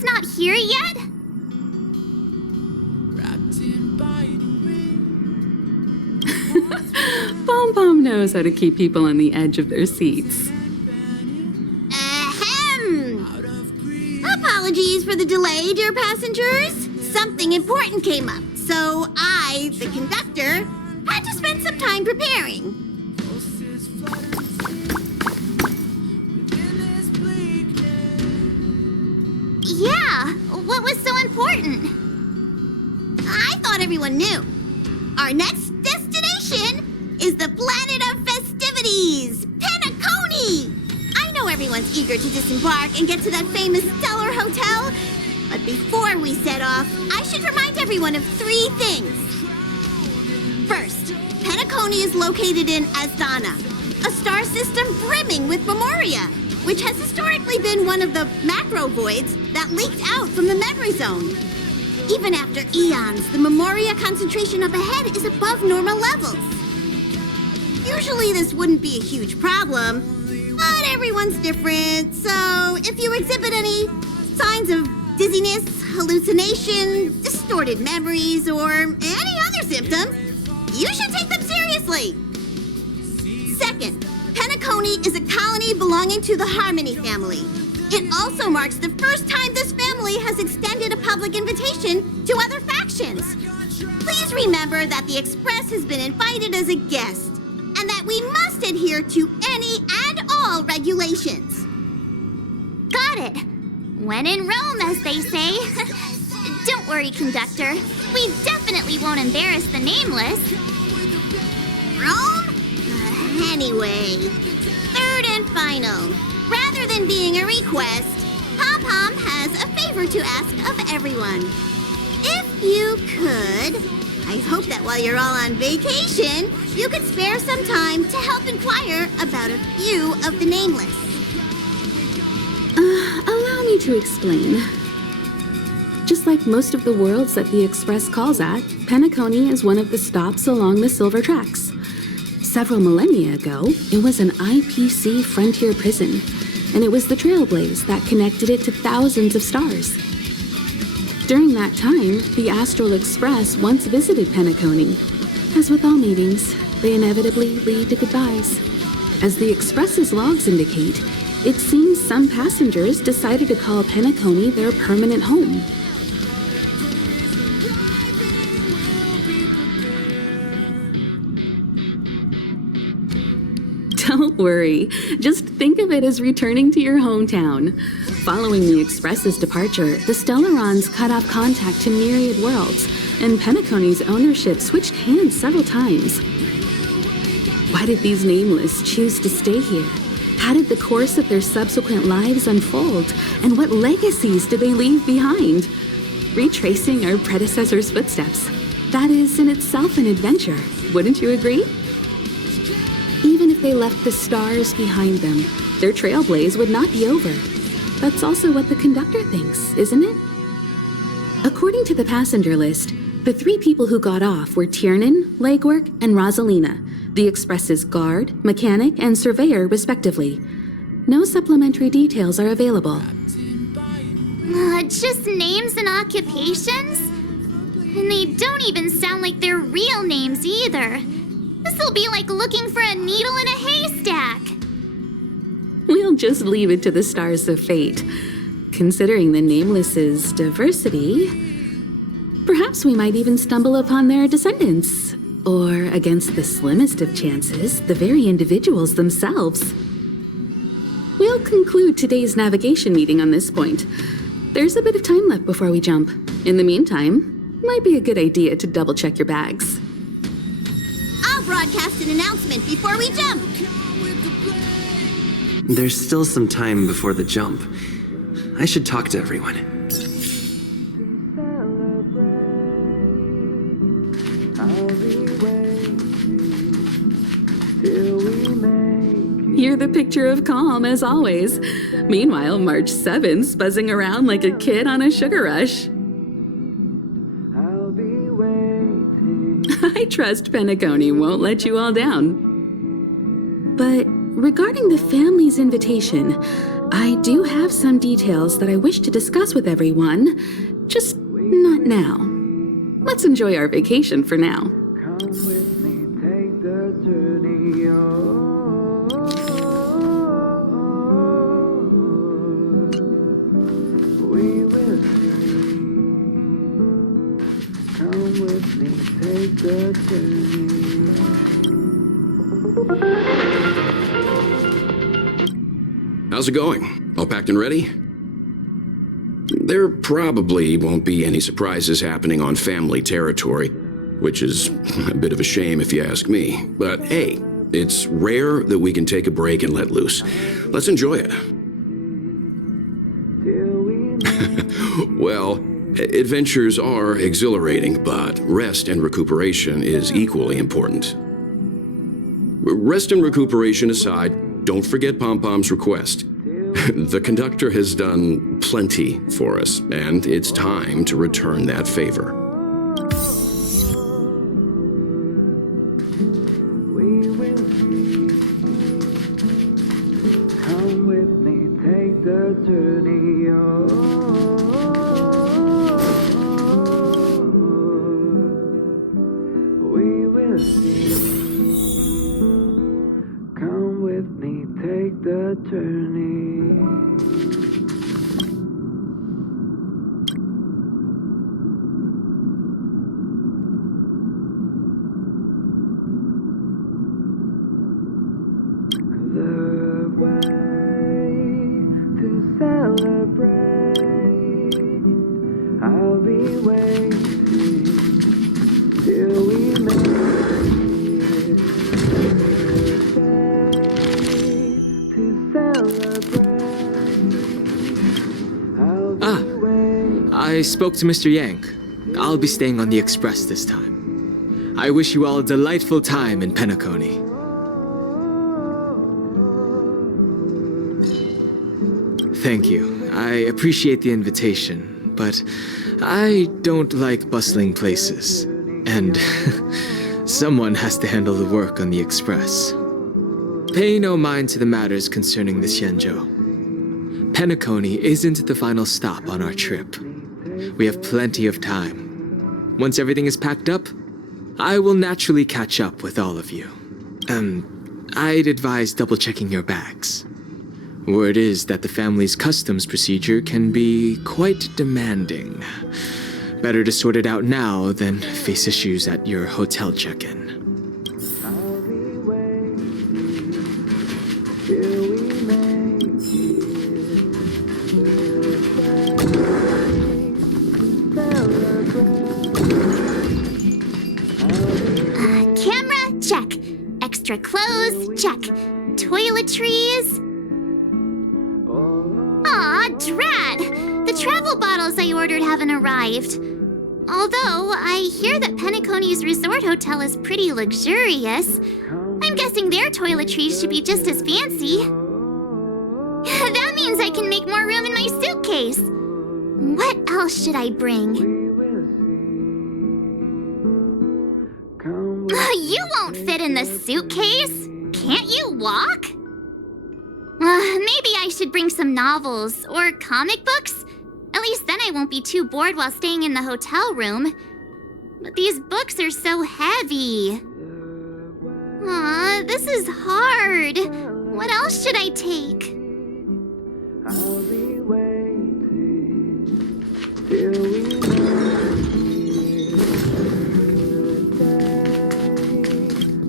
was not here yet? Pom Pom knows how to keep people on the edge of their seats. Ahem! Apologies for the delay, dear passengers. Something important came up, so I, the conductor, had to spend some time preparing. Yeah, what was so important? I thought everyone knew. Our next destination is the planet of festivities, Penacony! I know everyone's eager to disembark and get to that famous stellar hotel, but before we set off, I should remind everyone of 3 things. First, Penacony is located in Asdana, a star system brimming with memoria, which has historically been one of the macro voids that leaked out from the memory zone. Even after eons, the memoria concentration up ahead is above normal levels. Usually this wouldn't be a huge problem, but everyone's different, so if you exhibit any signs of dizziness, hallucination, distorted memories, or any other symptoms, you should take them seriously. Second, Penacony is a colony belonging to the Harmony family. It also marks the first time this family has extended a public invitation to other factions. Please remember that the Express has been invited as a guest, and that we must adhere to any and all regulations. Got it. When in Rome, as they say. Don't worry, conductor. We definitely won't embarrass the nameless. Rome? Anyway, third and final. Rather than being a request, Pom Pom has a favor to ask of everyone. If you could, I hope that while you're all on vacation, you could spare some time to help inquire about a few of the nameless. Allow me to explain. Just like most of the worlds that the Express calls at, Penacony is one of the stops along the Silver Tracks. Several millennia ago, it was an IPC frontier prison, and it was the Trailblaze that connected it to thousands of stars. During that time, the Astral Express once visited Penacony. As with all meetings, they inevitably lead to goodbyes. As the Express's logs indicate, it seems some passengers decided to call Penacony their permanent home. Don't worry, just think of it as returning to your hometown. Following the Express's departure, the Stellarons cut off contact to myriad worlds, and Penacony's ownership switched hands several times. Why did these nameless choose to stay here? How did the course of their subsequent lives unfold? And what legacies did they leave behind? Retracing our predecessors' footsteps. That is in itself an adventure, wouldn't you agree? Even if they left the stars behind them, their trailblaze would not be over. That's also what the conductor thinks, isn't it? According to the passenger list, the 3 people who got off were Tiernan, legwork, and Rosalina, the Express's guard, mechanic, and surveyor, respectively. No supplementary details are available. Just names and occupations? And they don't even sound like their real names either. This'll be like looking for a needle in a haystack. We'll just leave it to the stars of fate. Considering the Nameless's diversity, perhaps we might even stumble upon their descendants. Or, against the slimmest of chances, the very individuals themselves. We'll conclude today's navigation meeting on this point. There's a bit of time left before we jump. In the meantime, might be a good idea to double-check your bags. I'll broadcast an announcement before we jump. There's still some time before the jump. I should talk to everyone. You're the picture of calm, as always. Meanwhile, March 7th's buzzing around like a kid on a sugar rush. I trust Penacony won't let you all down. But regarding the family's invitation, I do have some details that I wish to discuss with everyone, just not now. Let's enjoy our vacation for now. Come with me, take the journey on. We will see. Come with me, take the journey. How's it going? All packed and ready? There probably won't be any surprises happening on family territory, which is a bit of a shame if you ask me. But hey, it's rare that we can take a break and let loose. Let's enjoy it. Well, adventures are exhilarating, but rest and recuperation is equally important. Rest and recuperation aside, don't forget Pom-Pom's request. The conductor has done plenty for us, and it's time to return that favor. We will see. Come with me, take the journey on. We will see. Come with me, take the journey. The way to celebrate. I'll be waiting till we make it. To celebrate. I'll be waiting. I spoke to Mr. Yang. I'll be staying on the express this time. I wish you all a delightful time in Penacony. Thank you. I appreciate the invitation, but I don't like bustling places. And someone has to handle the work on the express. Pay no mind to the matters concerning the Xianzhou. Penacony isn't the final stop on our trip. We have plenty of time. Once everything is packed up, I will naturally catch up with all of you. I'd advise double-checking your bags. Word is that the family's customs procedure can be quite demanding. Better to sort it out now than face issues at your hotel check-in. I'll be waiting till we make it. Camera, check. Extra clothes, check. Toiletries. Aw, drat! The travel bottles I ordered haven't arrived. Although, I hear that Penacony's resort hotel is pretty luxurious. I'm guessing their toiletries should be just as fancy. That means I can make more room in my suitcase. What else should I bring? We will see. Come with You won't fit in the suitcase. Can't you walk? Maybe I should bring some novels or comic books. At least then I won't be too bored while staying in the hotel room. But these books are so heavy. Aw, this is hard. What else should I take? I'll be waiting till we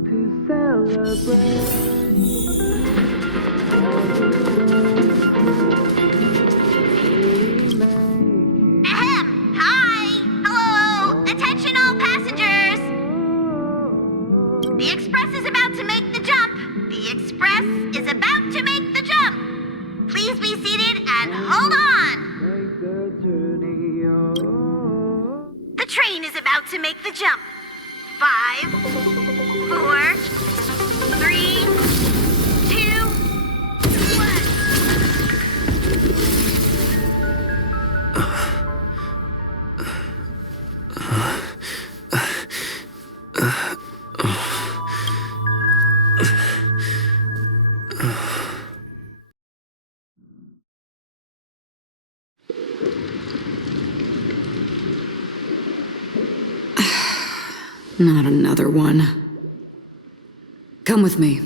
to celebrate. Ahem! Hi! Hello! Attention all passengers! The express is about to make the jump. The express is about to make the jump. Please be seated and hold on. Take the journey on. The train is about to make the jump. 5, 4, 3, 2, 1. Not another one. Come with me.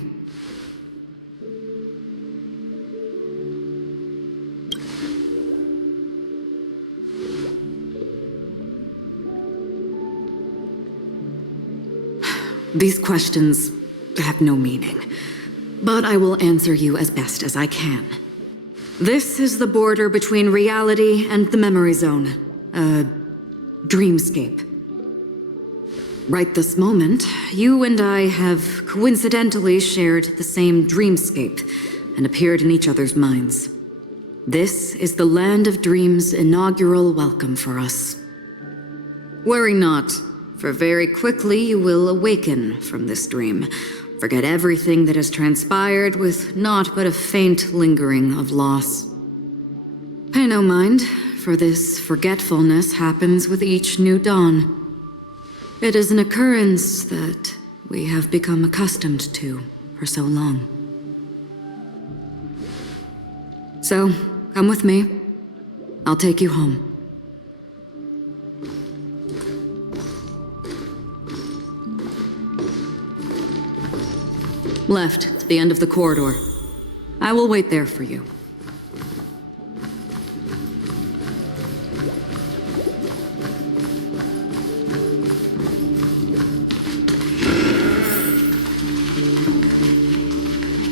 These questions have no meaning, but I will answer you as best as I can. This is the border between reality and the memory zone, a dreamscape. Right this moment, you and I have coincidentally shared the same dreamscape and appeared in each other's minds. This is the Land of Dreams' inaugural welcome for us. Worry not. For very quickly you will awaken from this dream, forget everything that has transpired with naught but a faint lingering of loss. Pay no mind, for this forgetfulness happens with each new dawn. It is an occurrence that we have become accustomed to for so long. So, come with me. I'll take you home. Left, to the end of the corridor. I will wait there for you.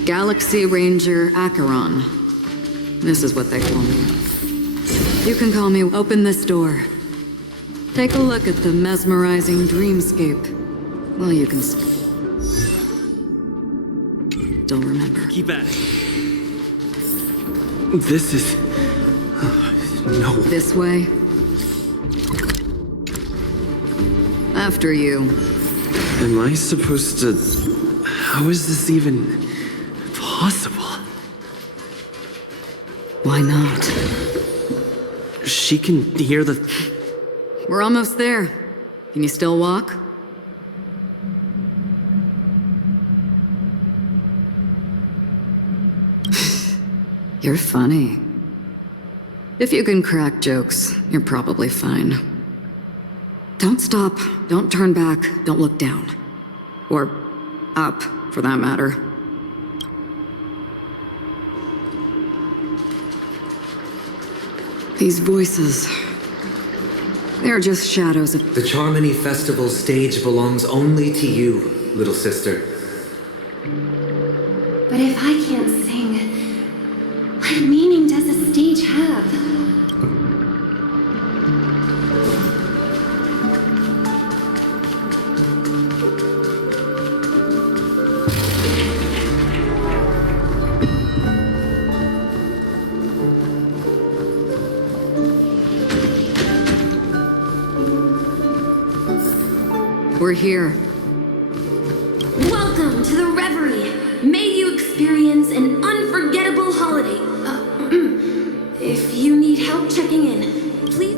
Galaxy Ranger Acheron. This is what they call me. You can call me. Open this door. Take a look at the mesmerizing dreamscape. Well, you can still remember. Keep at it. This is... no. This way. After you. Am I supposed to... How is this even possible? Why not? She can hear the... We're almost there. Can you still walk? You're funny. If you can crack jokes, you're probably fine. Don't stop, don't turn back, don't look down. Or up, for that matter. These voices... they're just shadows of... The Charmony Festival stage belongs only to you, little sister. But if I can't sing, what meaning does the stage have? We're here. Welcome to the Reverie. May you experience an unforgettable holiday. If you need help checking in, please...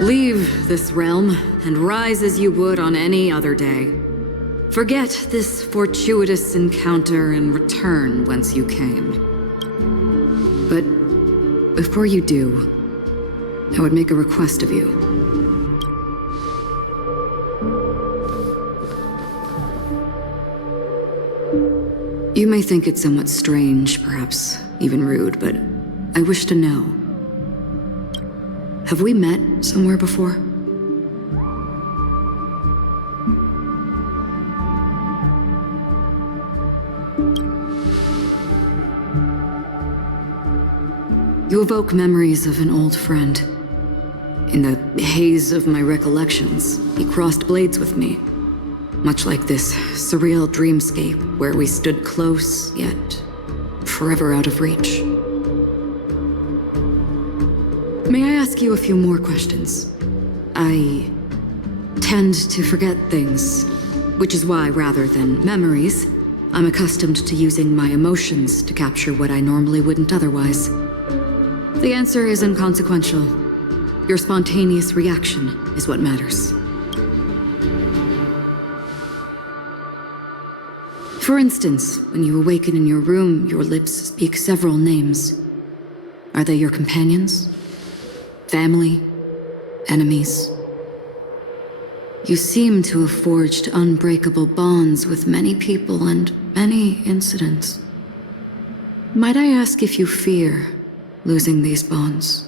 Leave this realm and rise as you would on any other day. Forget this fortuitous encounter and return whence you came. But before you do, I would make a request of you. You may think it somewhat strange, perhaps even rude, but I wish to know. Have we met somewhere before? You evoke memories of an old friend. In the haze of my recollections, he crossed blades with me. Much like this surreal dreamscape where we stood close, yet forever out of reach. May I ask you a few more questions? I tend to forget things, which is why, rather than memories, I'm accustomed to using my emotions to capture what I normally wouldn't otherwise. The answer is inconsequential. Your spontaneous reaction is what matters. For instance, when you awaken in your room, your lips speak several names. Are they your companions? Family? Enemies? You seem to have forged unbreakable bonds with many people and many incidents. Might I ask if you fear losing these bonds?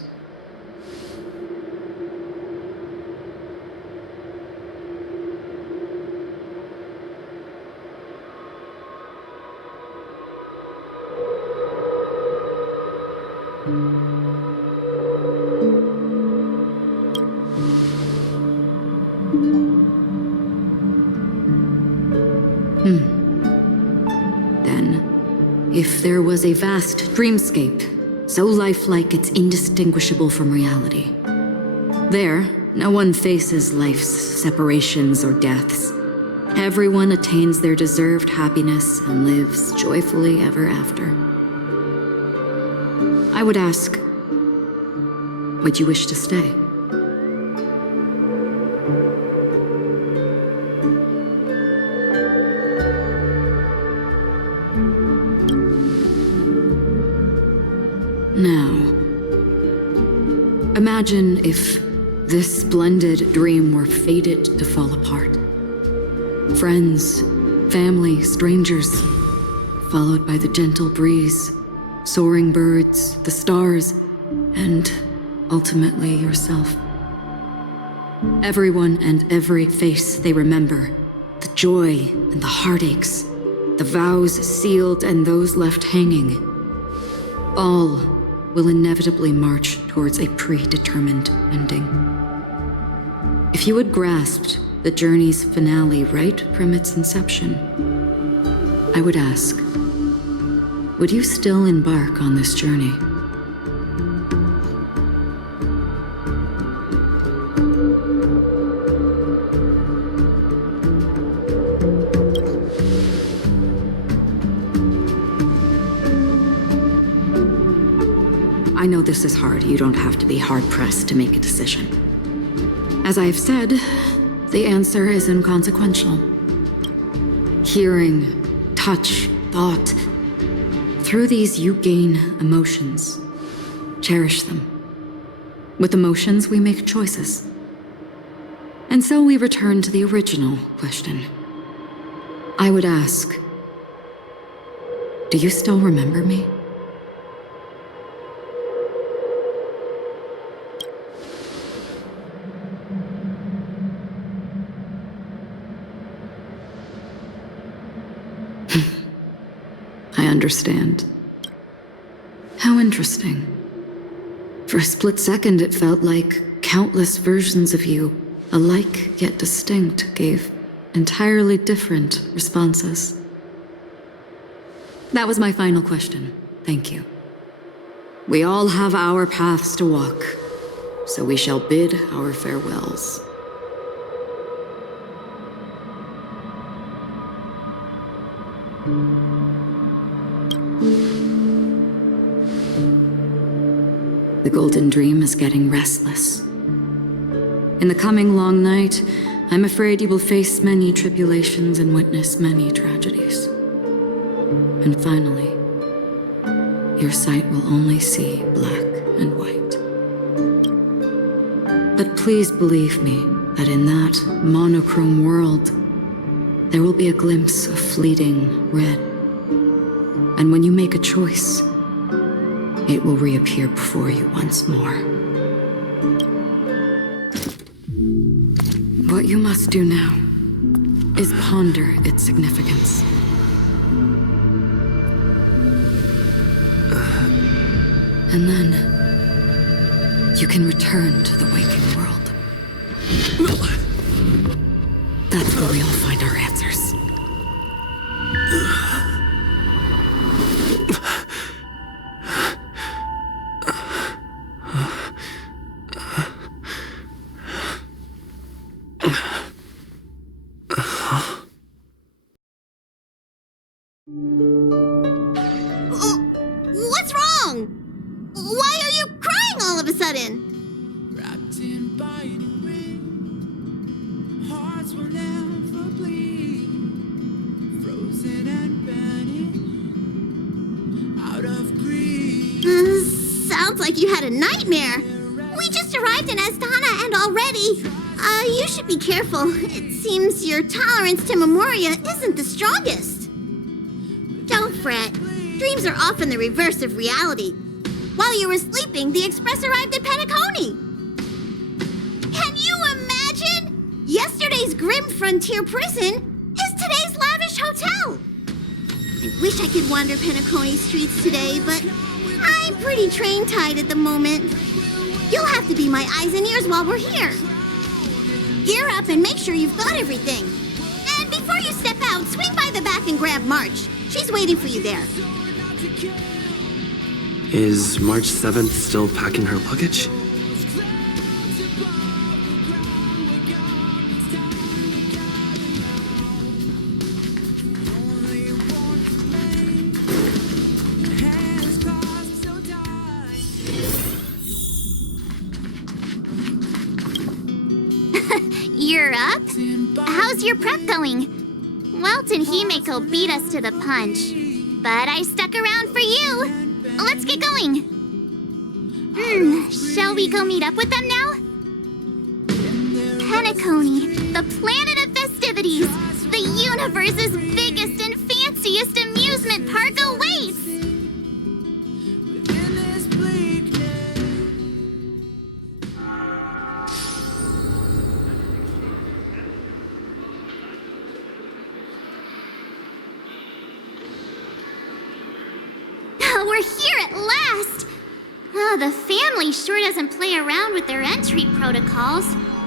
Then, if there was a vast dreamscape, so lifelike it's indistinguishable from reality. There, no one faces life's separations or deaths. Everyone attains their deserved happiness and lives joyfully ever after. I would ask, would you wish to stay? Now, imagine if this splendid dream were fated to fall apart. Friends, family, strangers, followed by the gentle breeze, soaring birds, the stars, and ultimately yourself. Everyone and every face they remember, the joy and the heartaches, the vows sealed and those left hanging, all will inevitably march towards a predetermined ending. If you had grasped the journey's finale right from its inception, I would ask, would you still embark on this journey? I know this is hard. You don't have to be hard-pressed to make a decision. As I've said, the answer is inconsequential. Hearing, touch, thought. Through these you gain emotions. Cherish them. With emotions, we make choices. And so we return to the original question. I would ask, do you still remember me? I understand. How interesting. For a split second, it felt like countless versions of you, alike yet distinct, gave entirely different responses. That was my final question. Thank you. We all have our paths to walk, so we shall bid our farewells. The Golden Dream is getting restless. In the coming long night, I'm afraid you will face many tribulations and witness many tragedies. And finally, your sight will only see black and white. But please believe me that in that monochrome world, there will be a glimpse of fleeting red. And when you make a choice, it will reappear before you once more. What you must do now is ponder its significance. And then you can return to the waking world. That's where we all find our answers. What's wrong? Why are you crying all of a sudden? Wrapped in biting wind, hearts will never bleed, frozen and burning out of greed. Sounds like you had a nightmare. We just arrived in Astana and already... You should be careful. It seems your tolerance to Memoria isn't the strongest. Don't fret. Dreams are often the reverse of reality. While you were sleeping, the express arrived at Penacony. Can you imagine? Yesterday's grim frontier prison is today's lavish hotel. I wish I could wander Penacony streets today, but I'm pretty train-tied at the moment. You'll have to be my eyes and ears while we're here. Gear up and make sure you've got everything. And before you step out, swing by the back and grab March. She's waiting for you there. Is March 7th still packing her luggage? You're up? How's your prep going? Welt and Himeko beat us to the punch, but I stuck around for you. Let's get going. Shall we go meet up with them now? Penacony, the planet of festivities, the universe's biggest and fanciest amusement park awaits. We're here at last! Oh, the family sure doesn't play around with their entry protocols.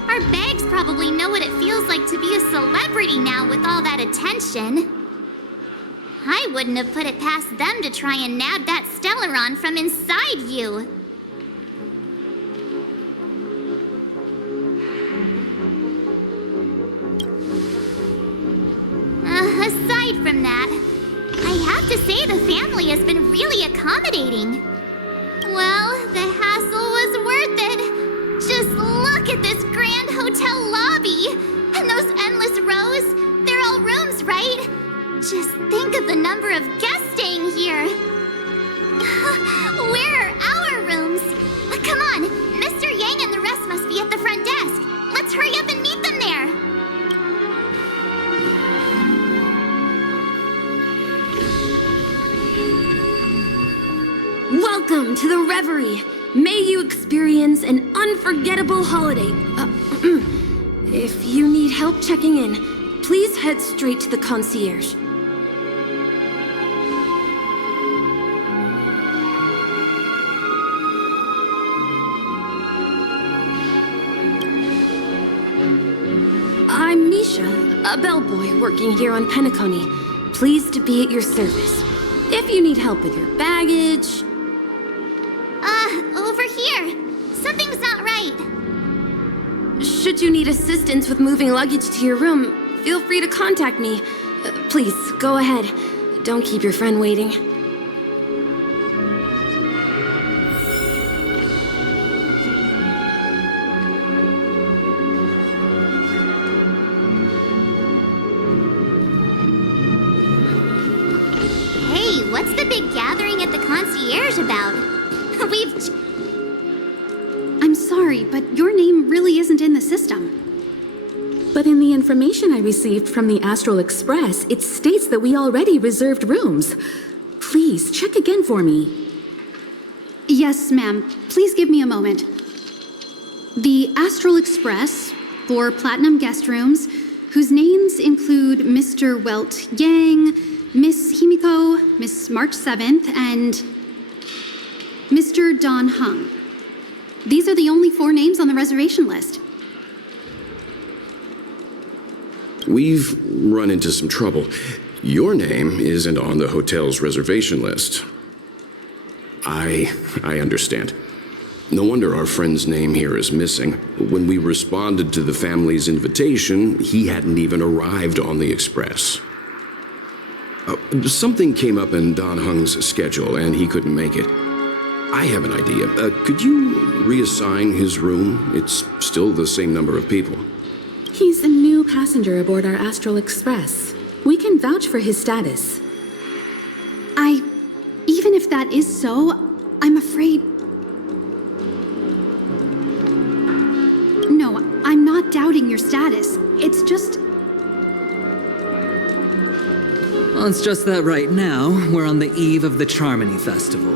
Our bags probably know what it feels like to be a celebrity now with all that attention. I wouldn't have put it past them to try and nab that Stellaron from inside you. Aside from that, I have to say the family has been really accommodating. Well, the hassle was worth it. Just look at this grand hotel lobby. And those endless rows. They're all rooms, right? Just think of the number of guests staying here. Where are our rooms? Come on, Mr. Yang and the rest must be at the front desk. Let's hurry up and meet them there. Welcome to the Reverie. May you experience an unforgettable holiday. If you need help checking in, please head straight to the concierge. I'm Misha, a bellboy working here on Penacony. Pleased to be at your service. If you need help with your baggage... Over here. Something's not right. Should you need assistance with moving luggage to your room, feel free to contact me. Please, go ahead. Don't keep your friend waiting. Hey, what's the big gathering at the concierge about? I'm sorry, but your name really isn't in the system. But in the information I received from the Astral Express, it states that we already reserved rooms. Please, check again for me. Yes, ma'am. Please give me a moment. The Astral Express, 4 platinum guest rooms, whose names include Mr. Welt Yang, Miss Himiko, Miss March 7th, and Mr. Don Hung. These are the only 4 names on the reservation list. We've run into some trouble. Your name isn't on the hotel's reservation list. I understand. No wonder our friend's name here is missing. When we responded to the family's invitation, he hadn't even arrived on the express. Something came up in Don Hung's schedule, and he couldn't make it. I have an idea. Could you reassign his room? It's still the same number of people. He's a new passenger aboard our Astral Express. We can vouch for his status. Even if that is so, I'm afraid... No, I'm not doubting your status. It's just... Well, it's just that right now, we're on the eve of the Charmony Festival.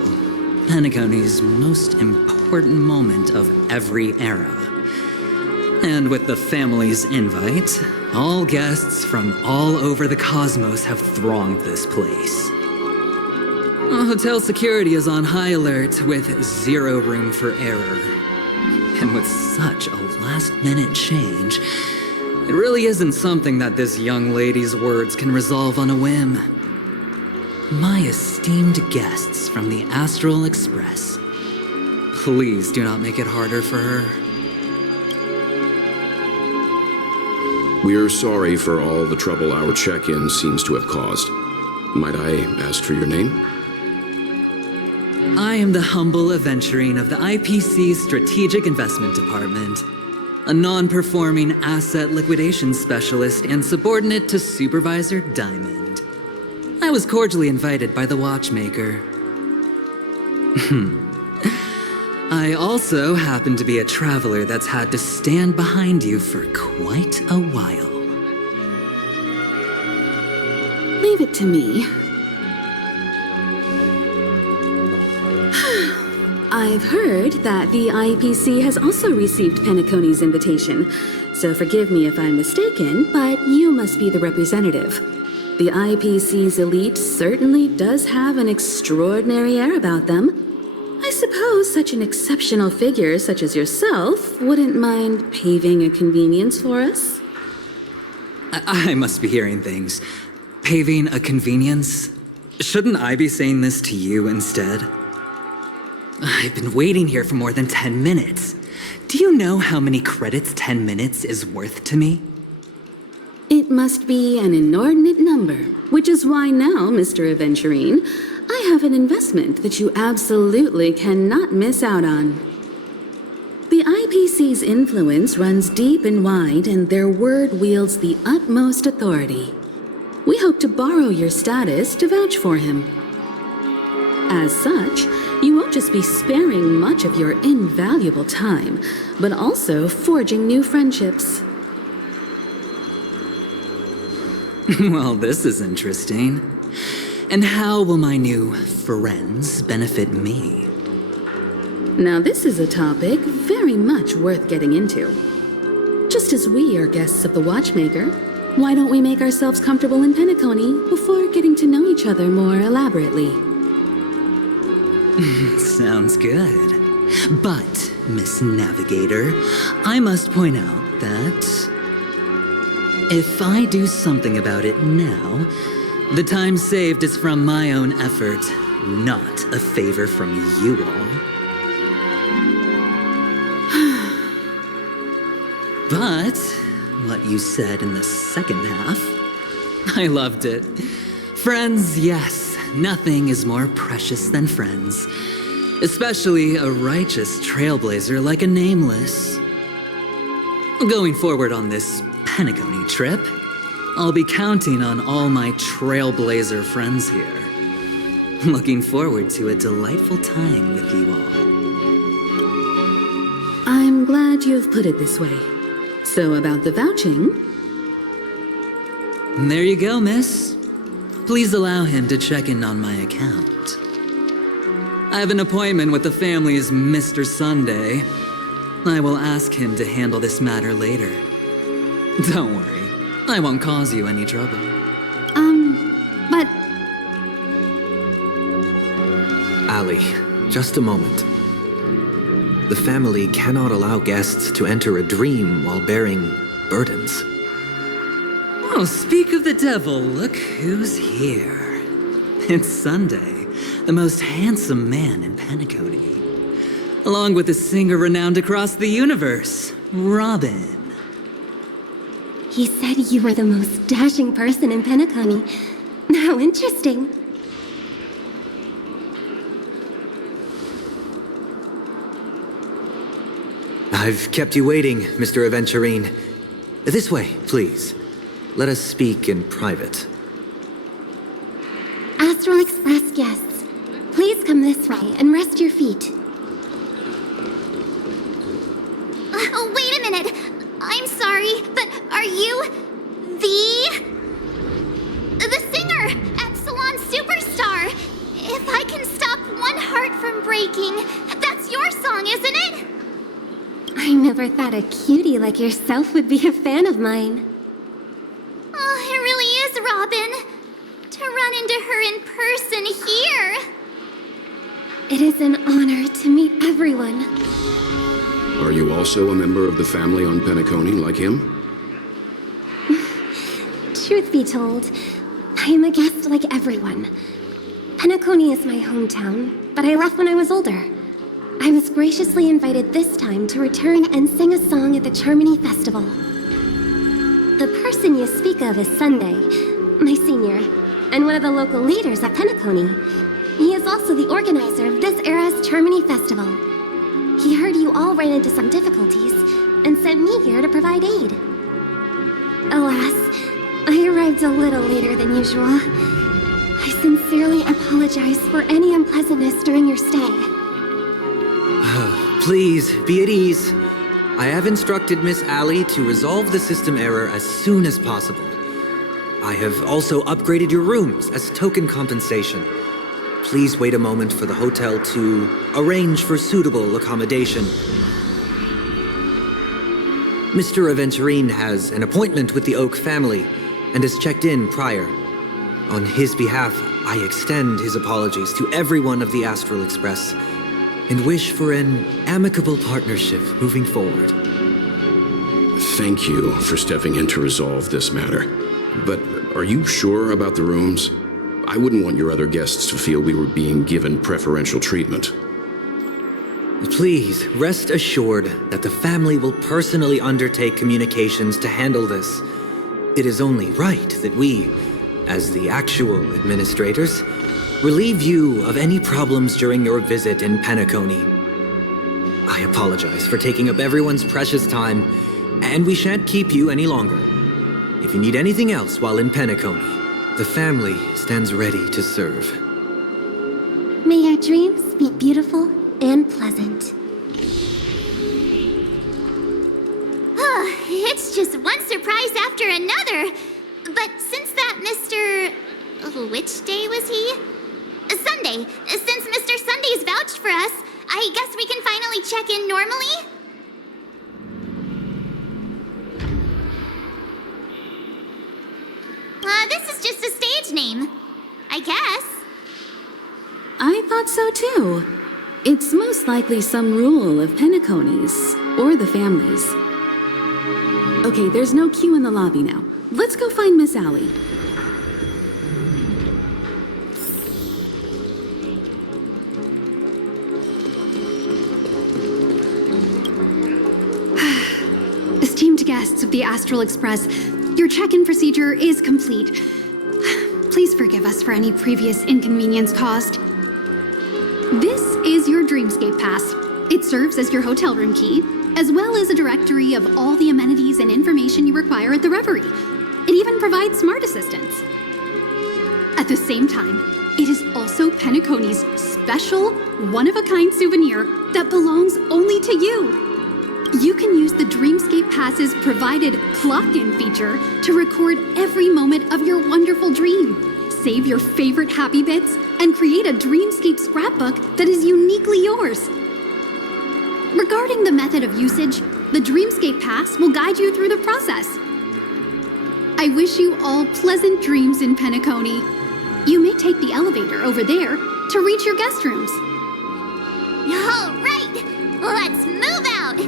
Penacony's most important moment of every era. And with the family's invite, all guests from all over the cosmos have thronged this place. Hotel security is on high alert with zero room for error. And with such a last-minute change, it really isn't something that this young lady's words can resolve on a whim. My esteemed guests from the Astral Express, please do not make it harder for her. We're sorry for all the trouble our check-in seems to have caused. Might I ask for your name? I am the humble aventurine of the IPC's Strategic Investment Department, a non-performing asset liquidation specialist and subordinate to Supervisor Diamond. I was cordially invited by the watchmaker. I also happen to be a traveler that's had to stand behind you for quite a while. Leave it to me. I've heard that the IPC has also received Penacony's invitation, so forgive me if I'm mistaken, but you must be the representative. The IPC's elite certainly does have an extraordinary air about them. I suppose such an exceptional figure such as yourself wouldn't mind paving a convenience for us? I must be hearing things. Paving a convenience? Shouldn't I be saying this to you instead? I've been waiting here for more than 10 minutes. Do you know how many credits 10 minutes is worth to me? It must be an inordinate number, which is why now, Mr. Aventurine, I have an investment that you absolutely cannot miss out on. The IPC's influence runs deep and wide, and their word wields the utmost authority. We hope to borrow your status to vouch for him. As such, you won't just be sparing much of your invaluable time, but also forging new friendships. Well, this is interesting. And how will my new friends benefit me? Now, this is a topic very much worth getting into. Just as we are guests of the Watchmaker, why don't we make ourselves comfortable in Penacony before getting to know each other more elaborately? Sounds good. But, Miss Navigator, I must point out that if I do something about it now, the time saved is from my own effort, not a favor from you all. But what you said in the second half, I loved it. Friends, yes, nothing is more precious than friends. Especially a righteous trailblazer like a Nameless. Going forward on this Penacony trip, I'll be counting on all my trailblazer friends here. Looking forward to a delightful time with you all. I'm glad you've put it this way. So about the vouching... There you go, miss. Please allow him to check in on my account. I have an appointment with the family's Mr. Sunday. I will ask him to handle this matter later. Don't worry, I won't cause you any trouble. But... Ali, just a moment. The family cannot allow guests to enter a dream while bearing burdens. Oh, speak of the devil, look who's here. It's Sunday, the most handsome man in Penacony. Along with a singer renowned across the universe, Robin. He said you were the most dashing person in Penacony. How interesting. I've kept you waiting, Mr. Aventurine. This way, please. Let us speak in private. Astral Express guests, please come this way and rest your feet. Oh, wait a minute. I'm sorry, but are you the singer, Epsilon Superstar? If I can stop one heart from breaking, that's your song, isn't it? I never thought a cutie like yourself would be a fan of mine. Oh, it really is, Robin. To run into her in person here. It is an honor to meet everyone. Are you also a member of the family on Penacony like him? Truth be told, I am a guest like everyone. Penacony is my hometown, but I left when I was older. I was graciously invited this time to return and sing a song at the Charmony Festival. The person you speak of is Sunday, my senior, and one of the local leaders at Penacony. He is also the organizer of this era's Charmony Festival. He heard you all ran into some difficulties and sent me here to provide aid. Alas, I arrived a little later than usual. I sincerely apologize for any unpleasantness during your stay. Please, be at ease. I have instructed Miss Allie to resolve the system error as soon as possible. I have also upgraded your rooms as token compensation. Please wait a moment for the hotel to arrange for suitable accommodation. Mr. Aventurine has an appointment with the Oak family and has checked in prior. On his behalf, I extend his apologies to everyone of the Astral Express and wish for an amicable partnership moving forward. Thank you for stepping in to resolve this matter. But are you sure about the rooms? I wouldn't want your other guests to feel we were being given preferential treatment. Please, rest assured that the family will personally undertake communications to handle this. It is only right that we, as the actual administrators, relieve you of any problems during your visit in Penacony. I apologize for taking up everyone's precious time, and we shan't keep you any longer. If you need anything else while in Penacony, the family stands ready to serve. May your dreams be beautiful and pleasant. It's just one surprise after another. But since that Mr... Which day was he? Sunday. Since Mr. Sunday's vouched for us, I guess we can finally check in normally? This is just a stage name. I guess. I thought so too. It's most likely some rule of Penacony's, or the family's. Okay, there's no queue in the lobby now. Let's go find Miss Allie. Esteemed guests of the Astral Express, your check-in procedure is complete. Please forgive us for any previous inconvenience caused. This is your Dreamscape Pass. It serves as your hotel room key, as well as a directory of all the amenities and information you require at the Reverie. It even provides smart assistants. At the same time, it is also Penacony's special, one-of-a-kind souvenir that belongs only to you. You can use the Dreamscape Pass's provided clock-in feature to record every moment of your wonderful dream, save your favorite happy bits, and create a Dreamscape scrapbook that is uniquely yours. Regarding the method of usage, the Dreamscape Pass will guide you through the process. I wish you all pleasant dreams in Penacony. You may take the elevator over there to reach your guest rooms. All right, let's move out.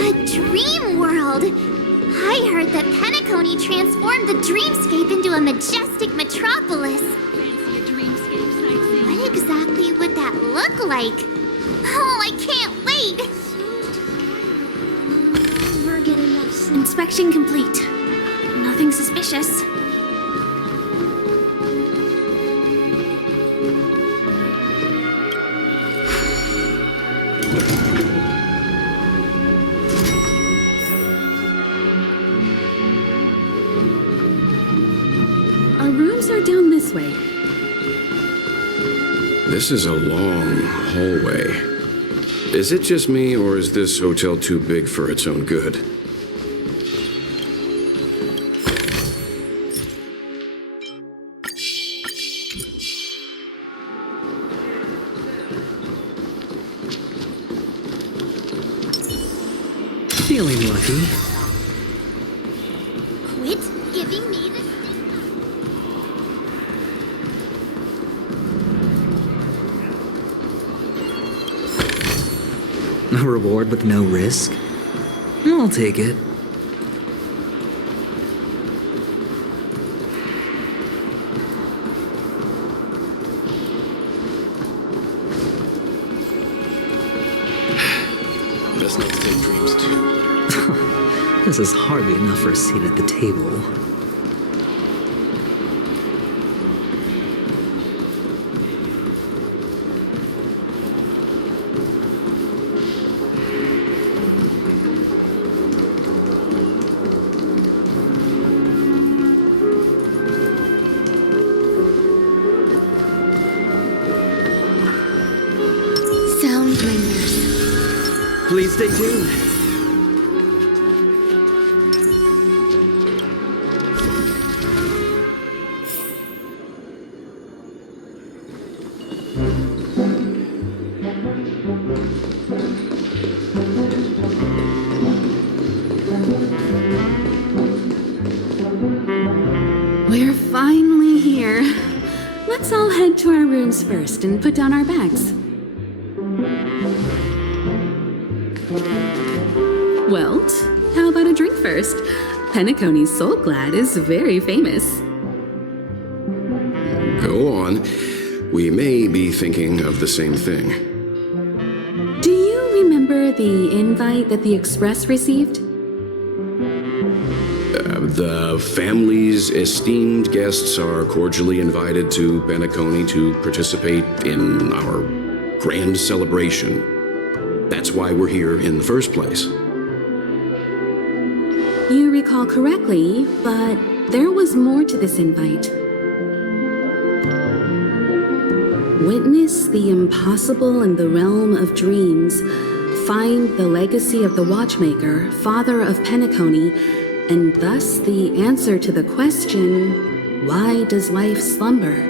A dream world! I heard that Penacony transformed the dreamscape into a majestic metropolis. What exactly would that look like? Oh, I can't wait! Never get enough. Inspection complete. Nothing suspicious. Our rooms are down this way. This is a long hallway. Is it just me, or is this hotel too big for its own good? Feeling lucky. Quit giving me the... A reward with no risk? I'll take it. Best not to take dreams too. This is hardly enough for a seat at the table. Sound lingers. Please stay tuned. We're finally here. Let's all head to our rooms first and put down our bags. Welt, how about a drink first? Penacony's Soul Glad is very famous. Go on. We may be thinking of the same thing. Do you remember the invite that the Express received? The family's esteemed guests are cordially invited to Penacony to participate in our grand celebration. That's why we're here in the first place. You recall correctly, but there was more to this invite. Witness the impossible in the realm of dreams, find the legacy of the Watchmaker, father of Penacony, and thus the answer to the question, why does life slumber?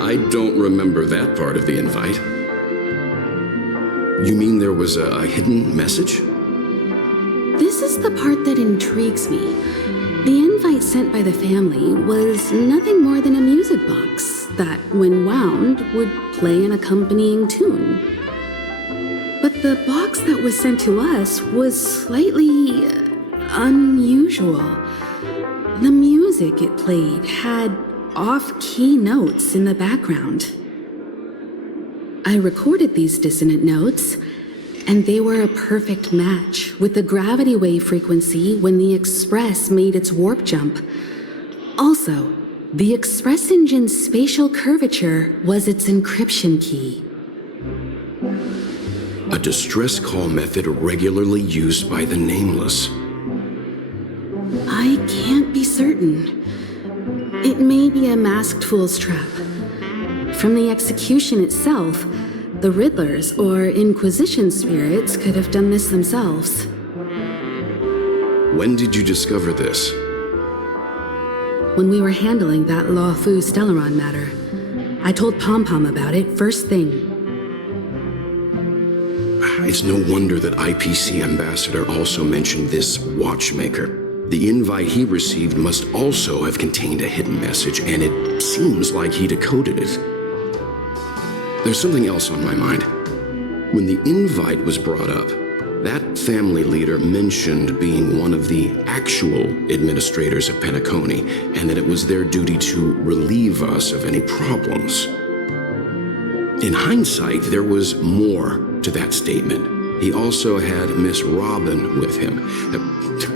I don't remember that part of the invite. You mean there was a hidden message? This is the part that intrigues me. The invite sent by the family was nothing more than a music box that, when wound, would play an accompanying tune. But the box that was sent to us was slightly unusual. The music it played had off-key notes in the background. I recorded these dissonant notes, and they were a perfect match with the gravity wave frequency when the Express made its warp jump. Also, the Express engine's spatial curvature was its encryption key. A distress call method regularly used by the Nameless. I can't be certain. It may be a masked fool's trap. From the execution itself, the Riddlers or Inquisition spirits could have done this themselves. When did you discover this? When we were handling that Lawfu Stellaron matter, I told Pom Pom about it first thing. It's no wonder that IPC Ambassador also mentioned this Watchmaker. The invite he received must also have contained a hidden message, and it seems like he decoded it. There's something else on my mind. When the invite was brought up, that family leader mentioned being one of the actual administrators of Penacony, and that it was their duty to relieve us of any problems. In hindsight, there was more to that statement. He also had Miss Robin with him.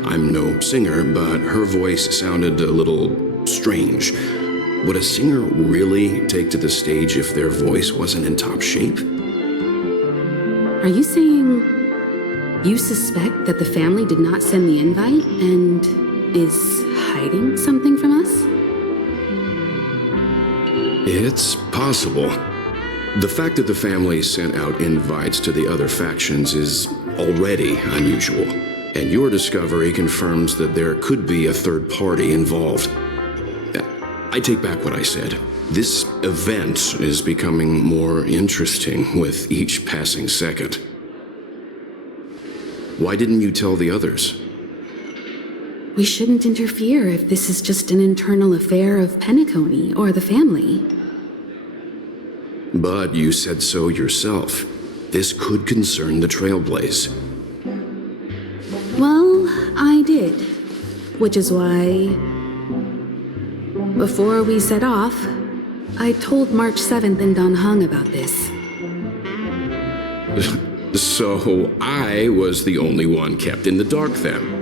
I'm no singer, but her voice sounded a little strange. Would a singer really take to the stage if their voice wasn't in top shape? Are you saying you suspect that the family did not send the invite and is hiding something from us? It's possible. The fact that the family sent out invites to the other factions is already unusual, and your discovery confirms that there could be a third party involved. I take back what I said. This event is becoming more interesting with each passing second. Why didn't you tell the others? We shouldn't interfere if this is just an internal affair of Penacony or the family. But you said so yourself. This could concern the Trailblaze. Well, I did. Which is why, before we set off, I told March 7th and Don Hung about this. So I was the only one kept in the dark then.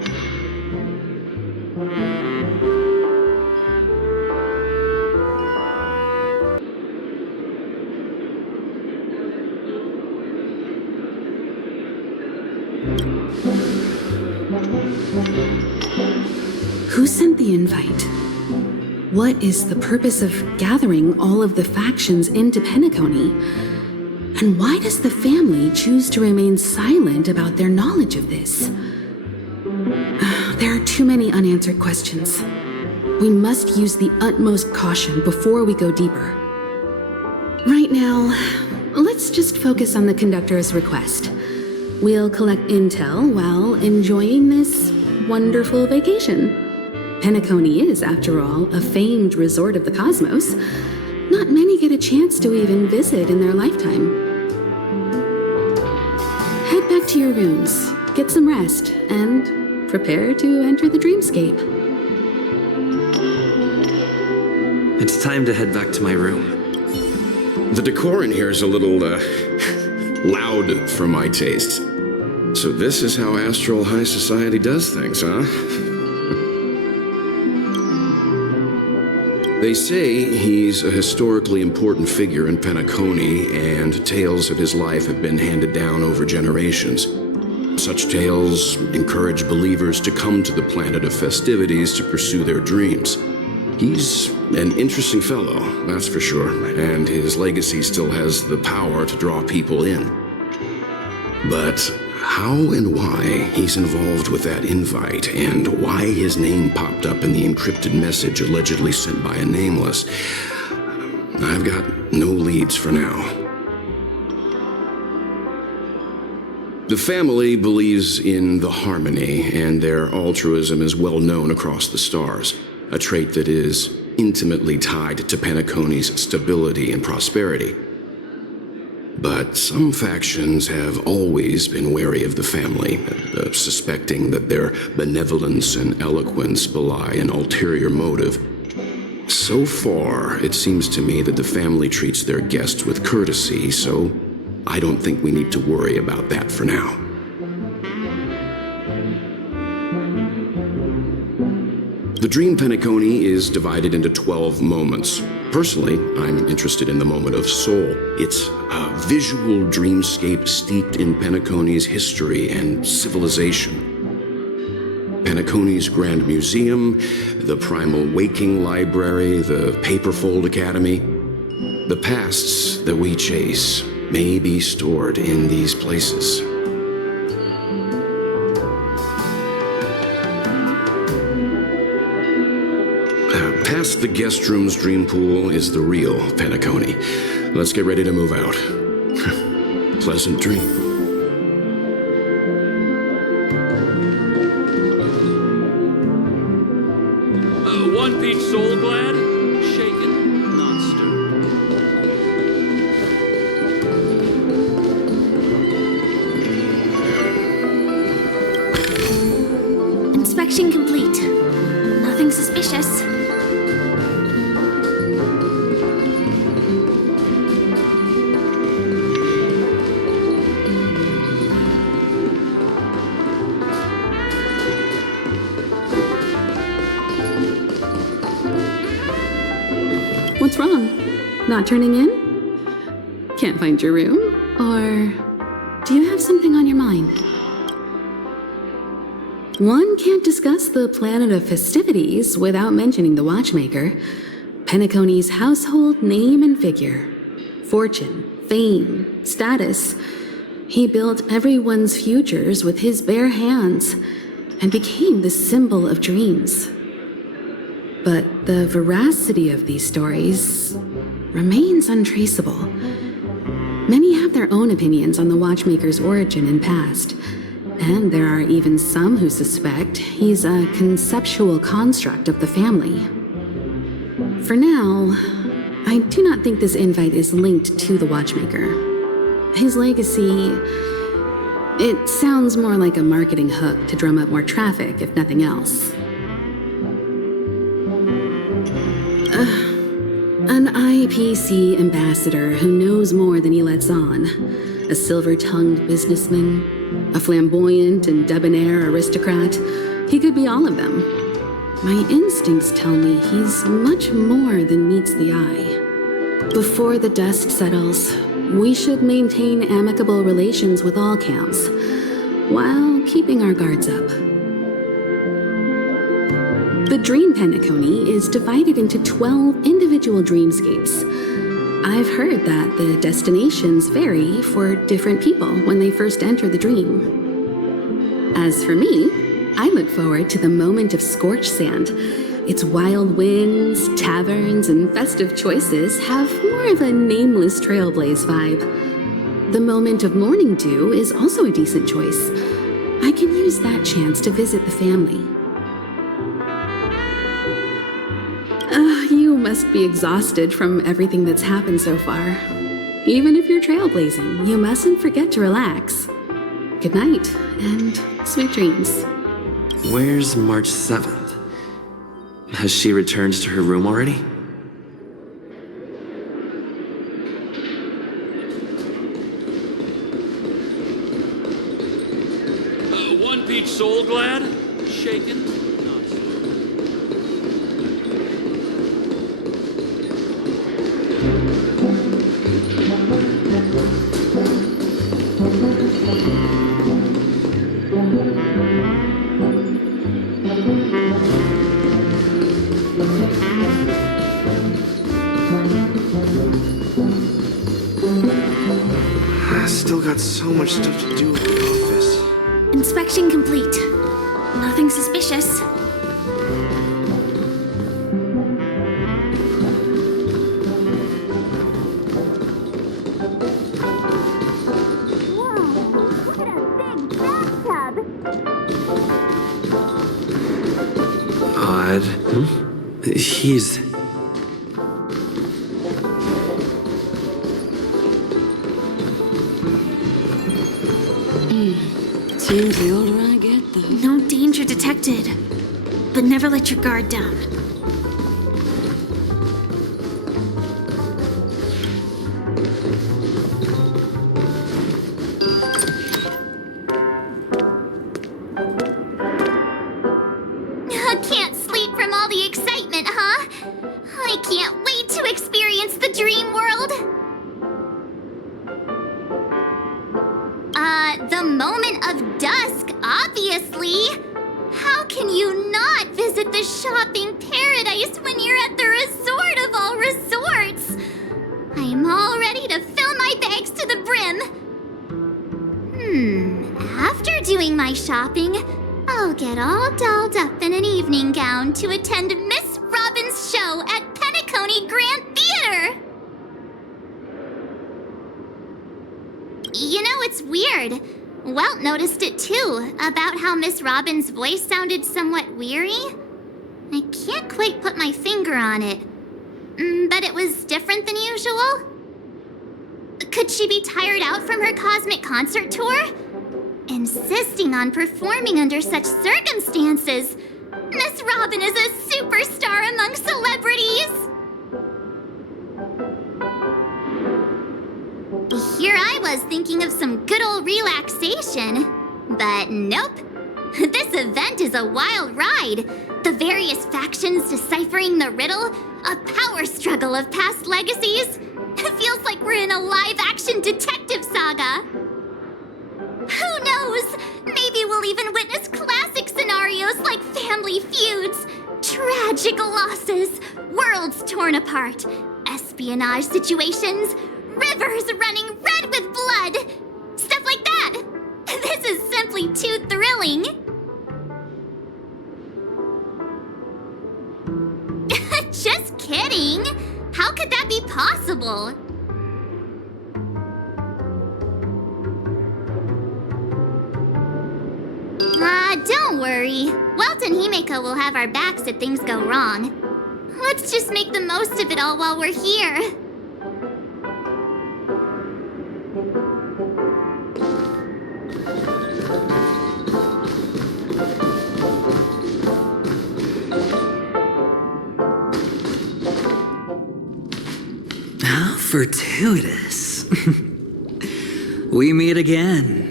Who sent the invite? What is the purpose of gathering all of the factions into Penacony? And why does the family choose to remain silent about their knowledge of this? There are too many unanswered questions. We must use the utmost caution before we go deeper. Right now, let's just focus on the conductor's request. We'll collect intel while enjoying this wonderful vacation. Penacony is, after all, a famed resort of the cosmos. Not many get a chance to even visit in their lifetime. Head back to your rooms, get some rest, and prepare to enter the dreamscape. It's time to head back to my room. The decor in here is a little, loud for my taste. So this is how Astral High Society does things, huh? They say he's a historically important figure in Penacony, and tales of his life have been handed down over generations. Such tales encourage believers to come to the planet of festivities to pursue their dreams. He's an interesting fellow, that's for sure, and his legacy still has the power to draw people in. But how and why he's involved with that invite, and why his name popped up in the encrypted message allegedly sent by a nameless, I've got no leads for now. The family believes in the harmony, and their altruism is well known across the stars, a trait that is intimately tied to Penacony's stability and prosperity. But some factions have always been wary of the family, suspecting that their benevolence and eloquence belie an ulterior motive. So far, it seems to me that the family treats their guests with courtesy, so I don't think we need to worry about that for now. The dream Penacony is divided into 12 moments. Personally, I'm interested in the moment of soul. It's a visual dreamscape steeped in Penacony's history and civilization. Penacony's Grand Museum, the Primal Waking Library, the Paperfold Academy. The pasts that we chase may be stored in these places. Past the guest room's dream pool is the real Penacony. Let's get ready to move out. Pleasant dream. One peach soul glad, shaken, not stirred. Inspection complete. Nothing suspicious. What's wrong? Not turning in? Can't find your room? Or do you have something on your mind? One can't discuss the planet of festivities without mentioning the watchmaker, Penacony's household name and figure. Fortune, fame, status. He built everyone's futures with his bare hands and became the symbol of dreams. But the veracity of these stories remains untraceable. Many have their own opinions on the watchmaker's origin and past, and there are even some who suspect he's a conceptual construct of the family. For now, I do not think this invite is linked to the watchmaker. His legacy, it sounds more like a marketing hook to drum up more traffic, if nothing else. An IPC ambassador who knows more than he lets on. A silver-tongued businessman. A flamboyant and debonair aristocrat. He could be all of them. My instincts tell me he's much more than meets the eye. Before the dust settles, we should maintain amicable relations with all camps, while keeping our guards up. The Dream Penacony is divided into 12 individual dreamscapes. I've heard that the destinations vary for different people when they first enter the dream. As for me, I look forward to the moment of scorched sand. Its wild winds, taverns, and festive choices have more of a nameless trailblaze vibe. The moment of morning dew is also a decent choice. I can use that chance to visit the family. You must be exhausted from everything that's happened so far. Even if you're trailblazing, you mustn't forget to relax. Good night, and sweet dreams. Where's March 7th? Has she returned to her room already? One peach soul glad, shaken, not stirred. I still got so so much stuff to do at the office. Inspection complete. Nothing suspicious. Odd. He's... Seems the older I get, though. No danger detected. But never let your guard down. Can't sleep from all the excitement, huh? I can't wait to experience the dream world. The moment of dusk, obviously. How can you not visit the shopping paradise when you're at the resort of all resorts? I'm all ready to fill my bags to the brim. After doing my shopping, I'll get all dolled up in an evening gown to attend Miss Robin's show at Penacony Grand Theater. You know, it's weird. Welt noticed it too, about how Miss Robin's voice sounded somewhat weary. I can't quite put my finger on it, but it was different than usual. Could she be tired out from her cosmic concert tour? Insisting on performing under such circumstances. Miss Robin is a superstar among celebrities. Here I was thinking of some good old relaxation, but nope. This event is a wild ride. The various factions deciphering the riddle, a power struggle of past legacies. It feels like we're in a live-action detective saga. Who knows? Maybe we'll even witness classic scenarios like family feuds, tragic losses, worlds torn apart, espionage situations, rivers running red with blood, stuff like that. This is simply too thrilling. Just kidding. How could that be possible? Don't worry. Welt and Himeko will have our backs if things go wrong. Let's just make the most of it all while we're here. How fortuitous. We meet again.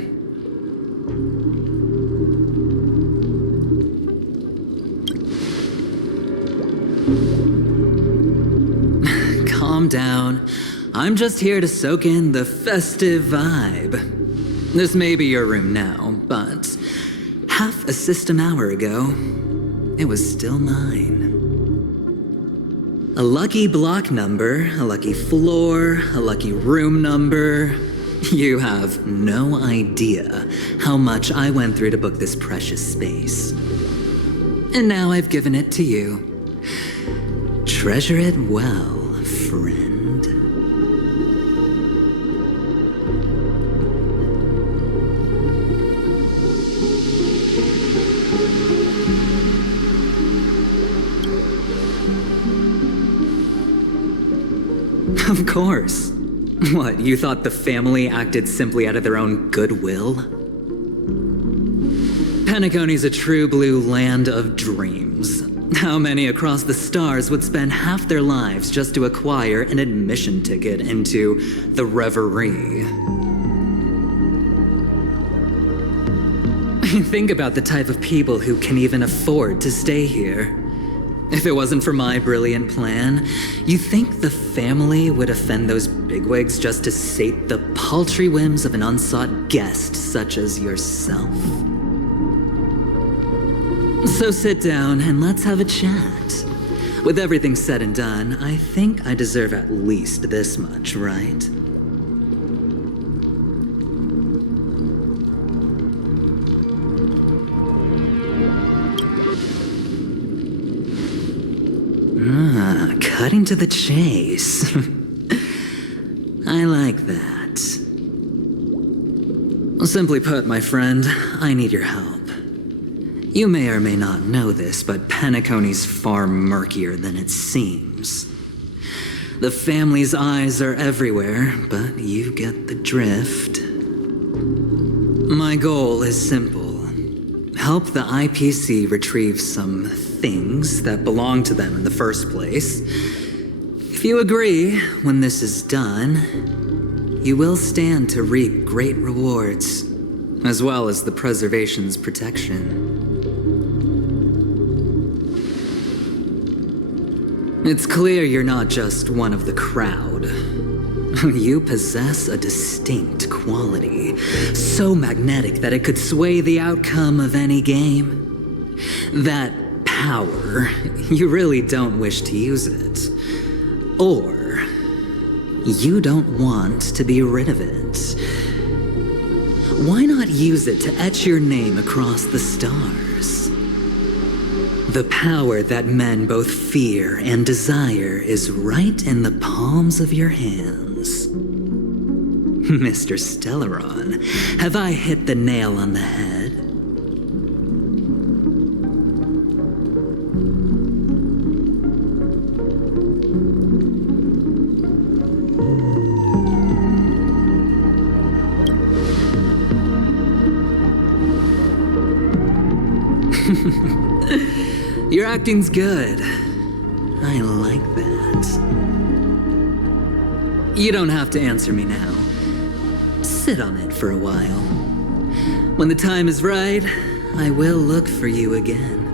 Calm down. I'm just here to soak in the festive vibe. This may be your room now, but half a system hour ago, it was still mine. A lucky block number, a lucky floor, a lucky room number. You have no idea how much I went through to book this precious space. And now I've given it to you. Treasure it well, friend. Of course. What, you thought the family acted simply out of their own goodwill? Penacony's a true blue land of dreams. How many across the stars would spend half their lives just to acquire an admission ticket into the Reverie? Think about the type of people who can even afford to stay here. If it wasn't for my brilliant plan, you think the family would offend those bigwigs just to sate the paltry whims of an unsought guest such as yourself? So sit down and let's have a chat. With everything said and done, I think I deserve at least this much, right? to the chase. I like that. Simply put, my friend, I need your help. You may or may not know this, but Penacony's far murkier than it seems. The family's eyes are everywhere, but you get the drift. My goal is simple. Help the IPC retrieve some things that belong to them in the first place. If you agree, when this is done, you will stand to reap great rewards, as well as the preservation's protection. It's clear you're not just one of the crowd. You possess a distinct quality, so magnetic that it could sway the outcome of any game. That power, you really don't wish to use it. Or, you don't want to be rid of it. Why not use it to etch your name across the stars? The power that men both fear and desire is right in the palms of your hands. Mr. Stellaron, have I hit the nail on the head? Your acting's good. I like that. You don't have to answer me now. Sit on it for a while. When the time is right, I will look for you again.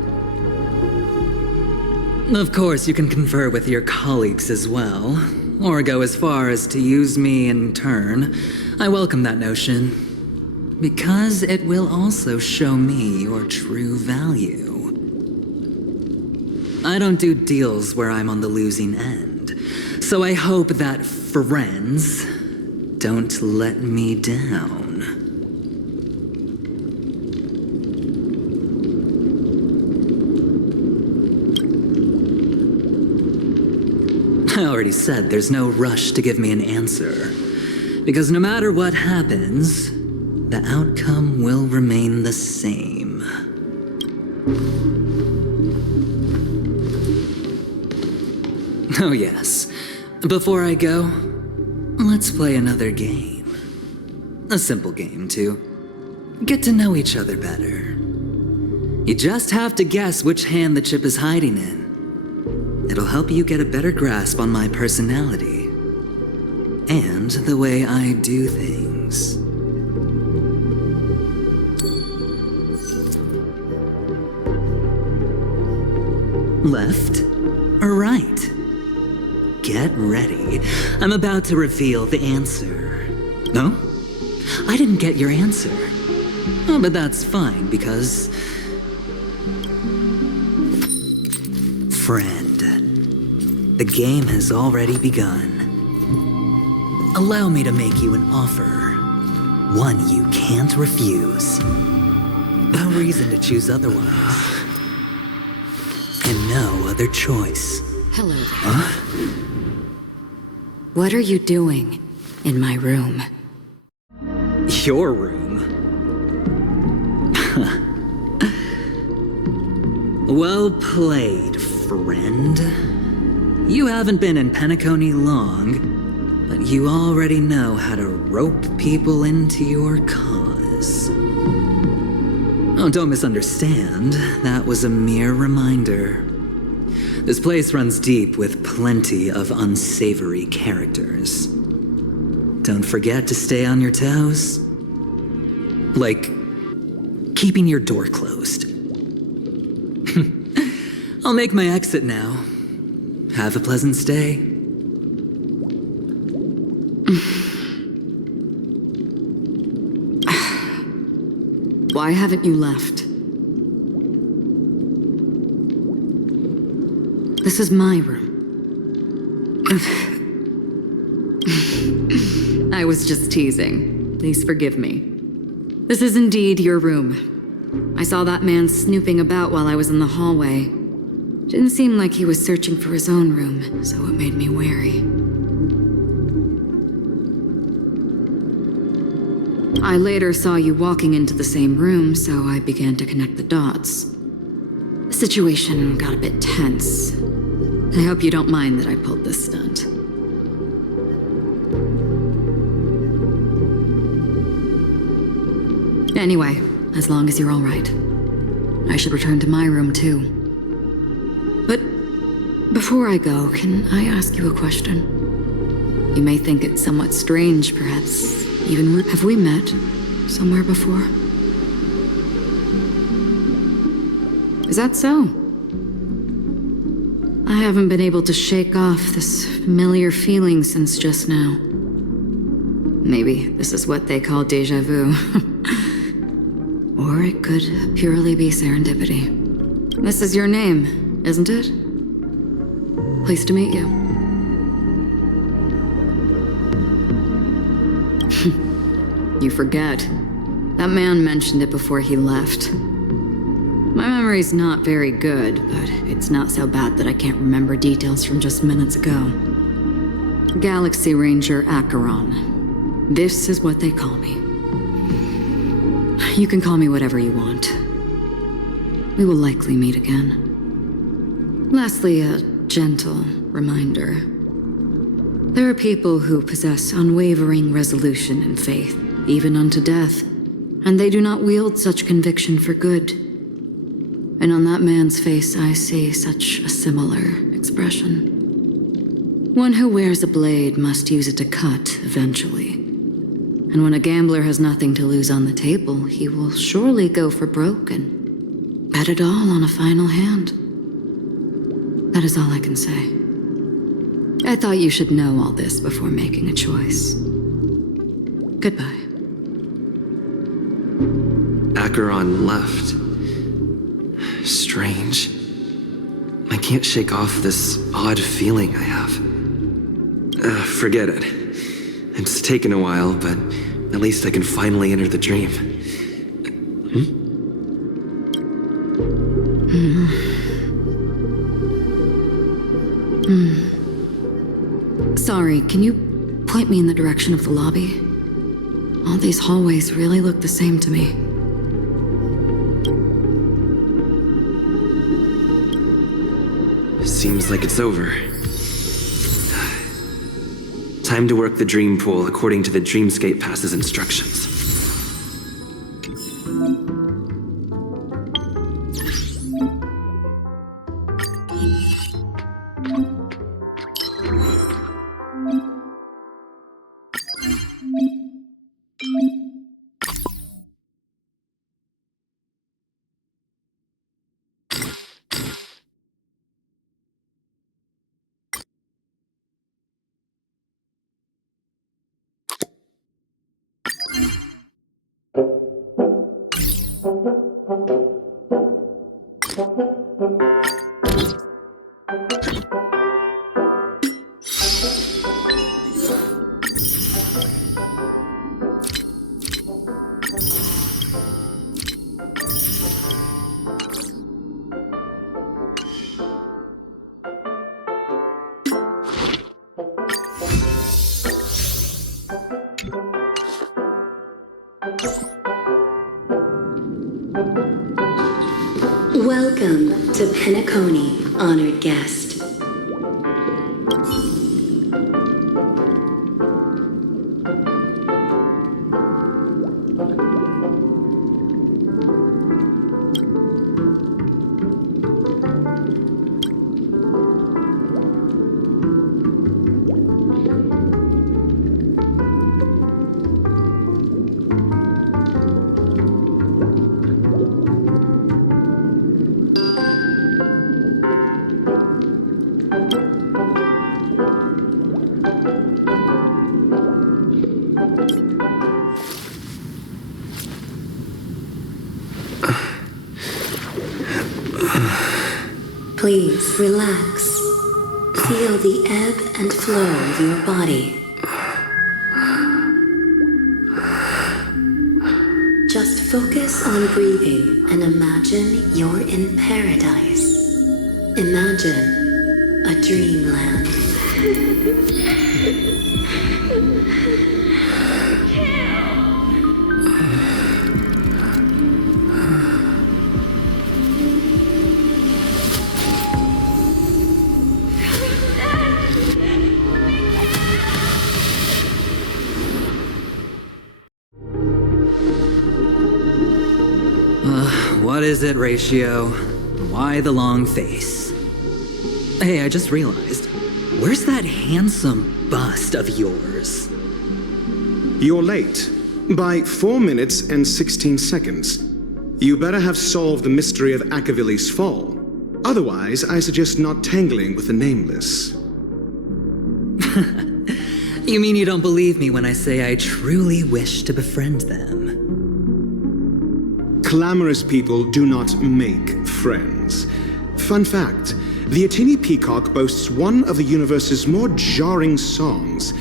Of course, you can confer with your colleagues as well, or go as far as to use me in turn. I welcome that notion, because it will also show me your true value. I don't do deals where I'm on the losing end, so I hope that friends don't let me down. I already said there's no rush to give me an answer, because no matter what happens, the outcome will remain the same. Oh yes. Before I go, let's play another game. A simple game to get to know each other better. You just have to guess which hand the chip is hiding in. It'll help you get a better grasp on my personality and the way I do things. Left or right? Get ready. I'm about to reveal the answer. No? I didn't get your answer. Oh, but that's fine, because... Friend, the game has already begun. Allow me to make you an offer. One you can't refuse. No reason to choose otherwise. And no other choice. Hello there. Huh? What are you doing in my room? Your room? Well played, friend. You haven't been in Penacony long, but you already know how to rope people into your cause. Oh, don't misunderstand. That was a mere reminder. This place runs deep with plenty of unsavory characters. Don't forget to stay on your toes. Like, keeping your door closed. I'll make my exit now. Have a pleasant stay. Why haven't you left? This is my room. I was just teasing. Please forgive me. This is indeed your room. I saw that man snooping about while I was in the hallway. Didn't seem like he was searching for his own room, so it made me wary. I later saw you walking into the same room, so I began to connect the dots. The situation got a bit tense. I hope you don't mind that I pulled this stunt. Anyway, as long as you're all right. I should return to my room, too. But before I go, can I ask you a question? You may think it somewhat strange, perhaps. Even have we met somewhere before? Is that so? I haven't been able to shake off this familiar feeling since just now. Maybe this is what they call déjà vu. Or it could purely be serendipity. This is your name, isn't it? Pleased to meet you. You forget. That man mentioned it before he left. My memory's not very good, but it's not so bad that I can't remember details from just minutes ago. Galaxy Ranger Acheron. This is what they call me. You can call me whatever you want. We will likely meet again. Lastly, a gentle reminder. There are people who possess unwavering resolution and faith, even unto death, and they do not wield such conviction for good. And on that man's face I see such a similar expression. One who wears a blade must use it to cut eventually. And when a gambler has nothing to lose on the table, he will surely go for broke and bet it all on a final hand. That is all I can say. I thought you should know all this before making a choice. Goodbye. Acheron left. Strange. I can't shake off this odd feeling I have. Forget it. It's taken a while, but at least I can finally enter the dream. Sorry, can you point me in the direction of the lobby? All these hallways really look the same to me. Seems like it's over. Time to work the dream pool according to the Dreamscape Pass's instructions. Welcome to Penacony, honored guest. Please relax. Feel the ebb and flow of your body. Just focus on breathing and imagine you're in paradise. Imagine a dreamland. What is it, Ratio? Why the long face? Hey, I just realized, where's that handsome bust of yours? You're late. By 4 minutes and 16 seconds. You better have solved the mystery of Akavili's fall. Otherwise, I suggest not tangling with the nameless. You mean you don't believe me when I say I truly wish to befriend them? Clamorous people do not make friends. Fun fact, the Atini Peacock boasts one of the universe's more jarring songs,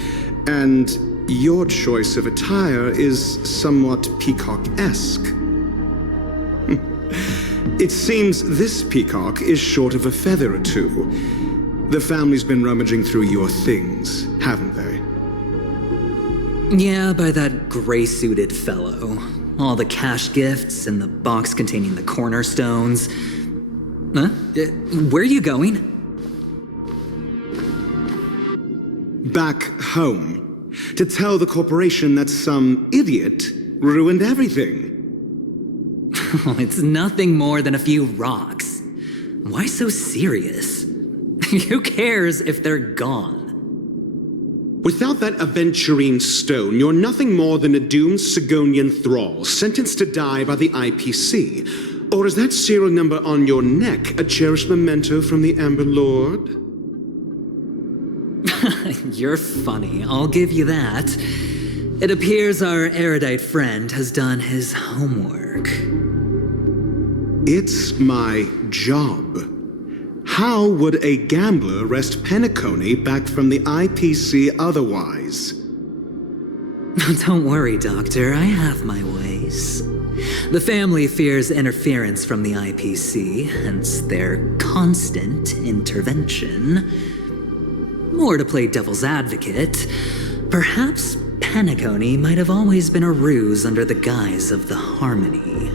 and your choice of attire is somewhat peacock-esque. It seems this peacock is short of a feather or two. The family's been rummaging through your things, haven't they? Yeah, by that gray-suited fellow. All the cash gifts and the box containing the cornerstones. Huh? Where are you going? Back home. To tell the corporation that some idiot ruined everything. It's nothing more than a few rocks. Why so serious? Who cares if they're gone? Without that aventurine stone, you're nothing more than a doomed Sigonian thrall, sentenced to die by the IPC. Or is that serial number on your neck a cherished memento from the Amber Lord? You're funny, I'll give you that. It appears our erudite friend has done his homework. It's my job. How would a gambler wrest Penacony back from the IPC otherwise? Don't worry, Doctor, I have my ways. The family fears interference from the IPC, hence their constant intervention. More to play devil's advocate, perhaps Penacony might have always been a ruse under the guise of the Harmony.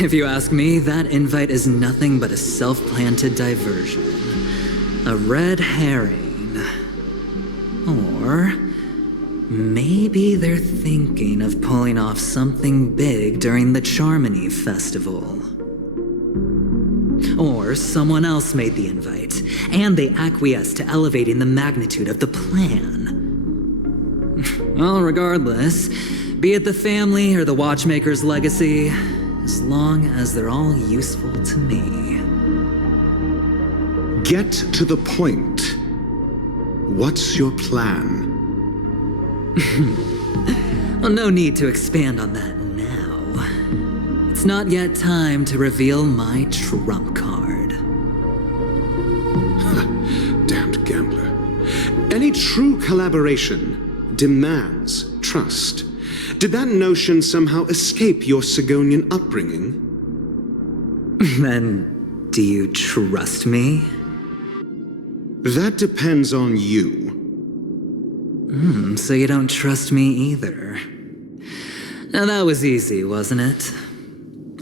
If you ask me, that invite is nothing but a self-planted diversion. A red herring. Or maybe they're thinking of pulling off something big during the Charmony Festival. Or someone else made the invite, and they acquiesced to elevating the magnitude of the plan. Well, regardless, be it the family or the Watchmaker's legacy, as long as they're all useful to me. Get to the point. What's your plan? Well, no need to expand on that now. It's not yet time to reveal my trump card. Damned gambler. Any true collaboration demands trust. Did that notion somehow escape your Sigonian upbringing? Then, do you trust me? That depends on you. So you don't trust me either. Now that was easy, wasn't it?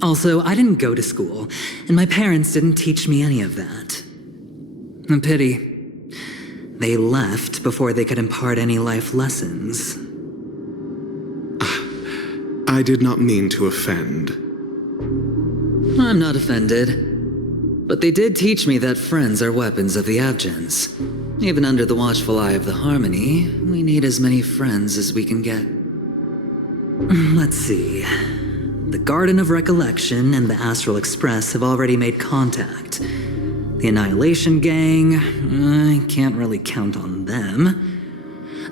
Also, I didn't go to school, and my parents didn't teach me any of that. A pity. They left before they could impart any life lessons. I did not mean to offend. I'm not offended. But they did teach me that friends are weapons of the Abgens. Even under the watchful eye of the Harmony, we need as many friends as we can get. Let's see. The Garden of Recollection and the Astral Express have already made contact. The Annihilation Gang, I can't really count on them.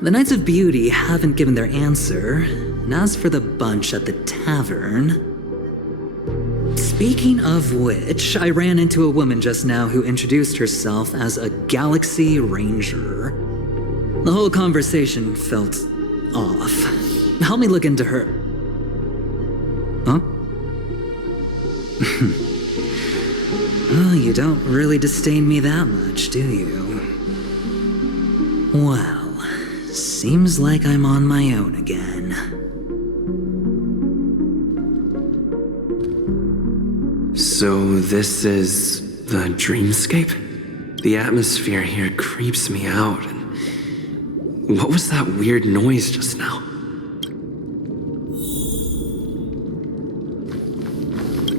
The Knights of Beauty haven't given their answer, and as for the bunch at the tavern... Speaking of which, I ran into a woman just now who introduced herself as a Galaxy Ranger. The whole conversation felt off. Help me look into her... Huh? Well, you don't really disdain me that much, do you? Well, seems like I'm on my own again. So this is the dreamscape? The atmosphere here creeps me out. And what was that weird noise just now?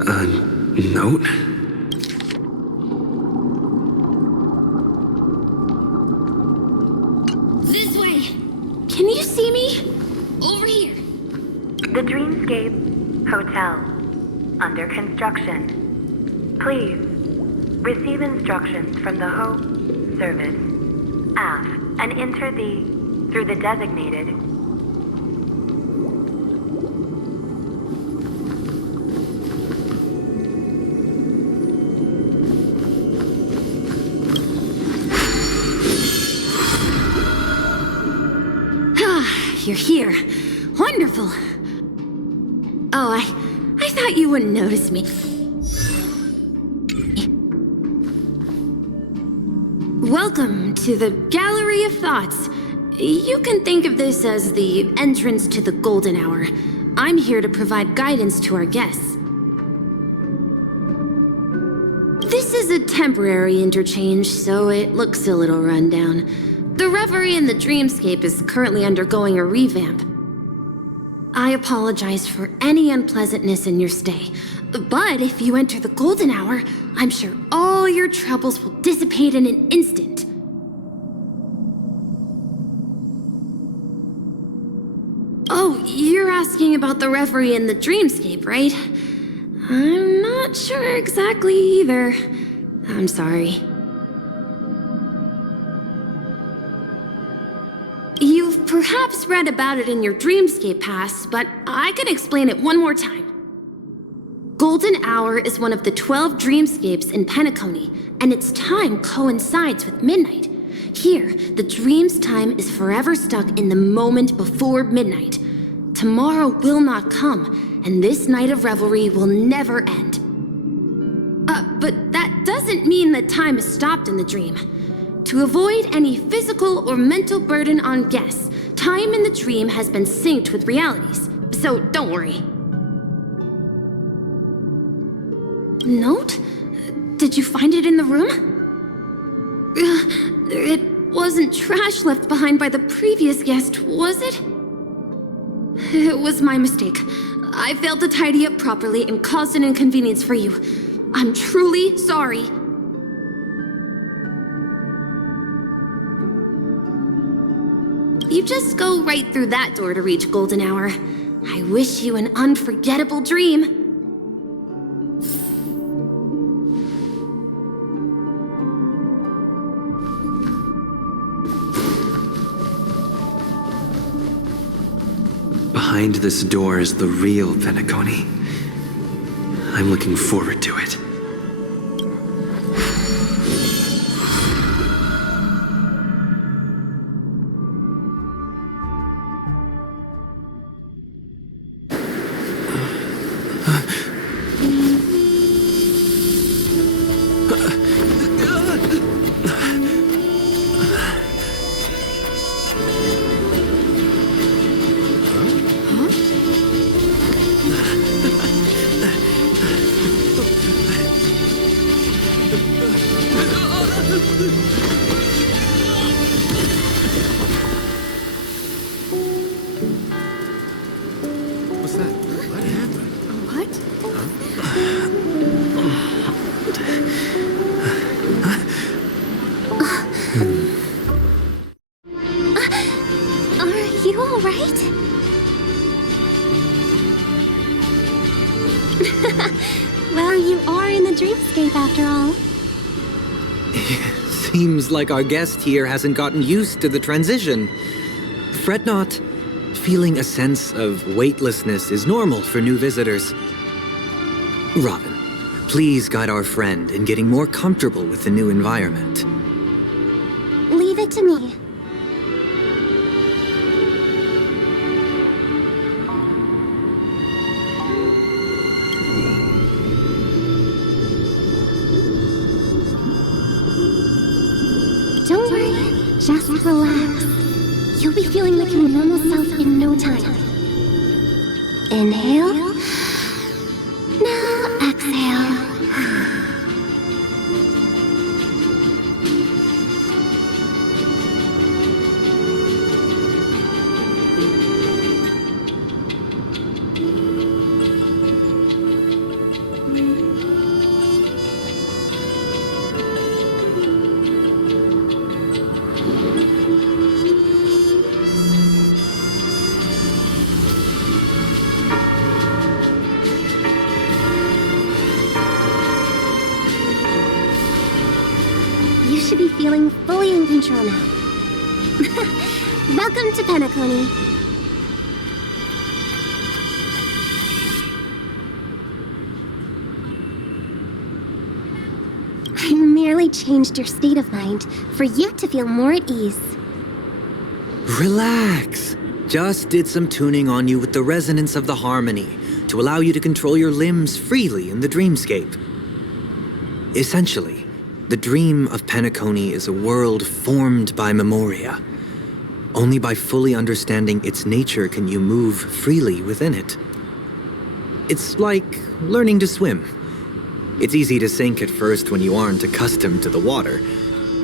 A note? This way! Can you see me? Over here. The Dreamscape Hotel. Under construction. Please receive instructions from the Hope Service, aft, and enter through the designated. You're here. Wonderful. Oh, I thought you wouldn't notice me. Welcome to the Gallery of Thoughts. You can think of this as the entrance to the Golden Hour. I'm here to provide guidance to our guests. This is a temporary interchange, so it looks a little rundown. The Reverie in the Dreamscape is currently undergoing a revamp. I apologize for any unpleasantness in your stay, but if you enter the Golden Hour, I'm sure all your troubles will dissipate in an instant. Oh, you're asking about the Reverie in the Dreamscape, right? I'm not sure exactly either. I'm sorry. You've perhaps read about it in your Dreamscape Pass, but I can explain it one more time. Golden Hour is one of the 12 dreamscapes in Penacony, and its time coincides with midnight. Here, the dream's time is forever stuck in the moment before midnight. Tomorrow will not come, and this night of revelry will never end. But that doesn't mean that time is stopped in the dream. To avoid any physical or mental burden on guests, time in the dream has been synced with realities, so don't worry. Note? Did you find it in the room? It wasn't trash left behind by the previous guest, was it? It was my mistake. I failed to tidy up properly and caused an inconvenience for you. I'm truly sorry. You just go right through that door to reach Golden Hour. I wish you an unforgettable dream. Behind this door is the real Penacony. I'm looking forward to it. What's that? What happened? What? Are you all right? Well, you are in the dreamscape after all. Seems like our guest here hasn't gotten used to the transition. Fret not. Feeling a sense of weightlessness is normal for new visitors. Robin, please guide our friend in getting more comfortable with the new environment. Leave it to me. Don't worry, just relax. You'll be feeling like your normal self in no time. Inhale. Now exhale. You should be feeling fully in control now. Welcome to Penacony. I merely changed your state of mind for you to feel more at ease. Relax. Just did some tuning on you with the resonance of the harmony to allow you to control your limbs freely in the dreamscape. Essentially, the dream of Penacony is a world formed by memoria. Only by fully understanding its nature can you move freely within it. It's like learning to swim. It's easy to sink at first when you aren't accustomed to the water,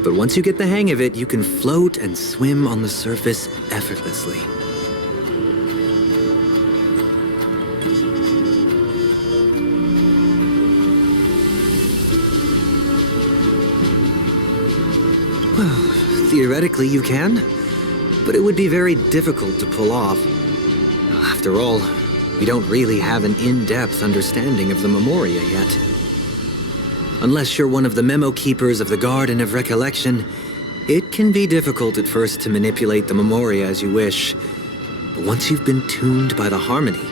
but once you get the hang of it, you can float and swim on the surface effortlessly. Well, theoretically you can, but it would be very difficult to pull off. After all, we don't really have an in-depth understanding of the memoria yet. Unless you're one of the memo keepers of the Garden of Recollection, it can be difficult at first to manipulate the memoria as you wish. But once you've been tuned by the harmony,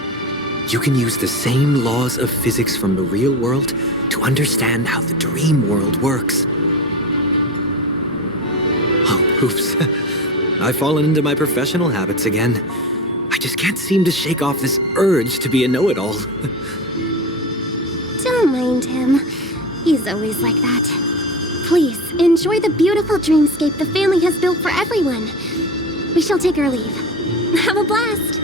you can use the same laws of physics from the real world to understand how the dream world works. Oh, oops. I've fallen into my professional habits again. I just can't seem to shake off this urge to be a know-it-all. Don't mind him. He's always like that. Please, enjoy the beautiful dreamscape the family has built for everyone. We shall take our leave. Have a blast!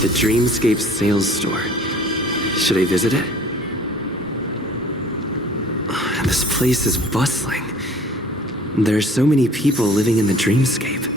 The Dreamscape sales store. Should I visit it? This place is bustling. There are so many people living in the Dreamscape.